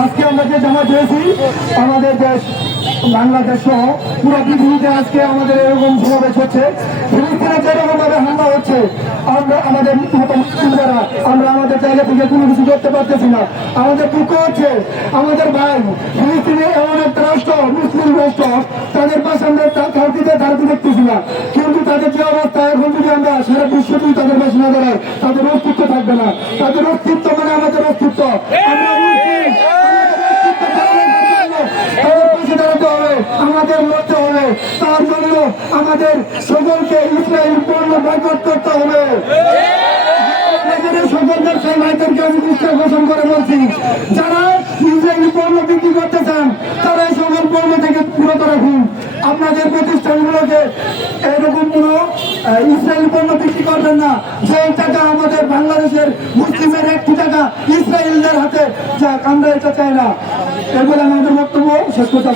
আজকে আমরা যে জামাত হয়েছি আমাদের দেশ বাংলাদেশ সহ পুরো পৃথিবীতে আজকে আমাদের এরকম সমাবেশ হচ্ছে। ফিলিস্তিনে যেরকম ভাবে হামলা হচ্ছে আমরা আমাদের মুসলিম যারা আমরা আমাদের জায়গা থেকে কোনো কিছু করতে পারতেছি না। আমাদের দুঃখ হচ্ছে আমাদের ভাই ফিলিস্তিনে এমন একটা রাষ্ট্র, মুসলিম রাষ্ট্র, তাদের পাশে আমরা ধারতে দেখতেছি না। কিন্তু তাদের যে অবস্থা এখন যদি আমরা সারা বিশ্ব যদি তাদের পাশে না দাঁড়াই তাদের অস্তিত্ব থাকবে না। তাদের অস্তিত্ব মানে আমাদের অস্তিত্ব। আমরা আমাদের লড়তে হবে, তার জন্য আমাদের সকলকে ইসরায়েল পণ্য বয়কট করতে হবে। সকল ব্যবসায়ী ভাইদেরকে আমি বিশ্বাস ঘোষণ করে বলছি, যারা ইসরায়েলি পণ্য বিক্রি করতে চান তারা এই সকল পণ্য থেকে বিরত রাখুন। আপনাদের প্রতিষ্ঠানগুলোকে এরকম কোন ইসরায়েলি পণ্য বিক্রি করবেন না। যে টাকা আমাদের বাংলাদেশের মুসলিমের একটি টাকা ইসরায়েলদের হাতে যাক, আমরা এটা চাই না। এগুলো আমাদের বক্তব্য শেষ করতে।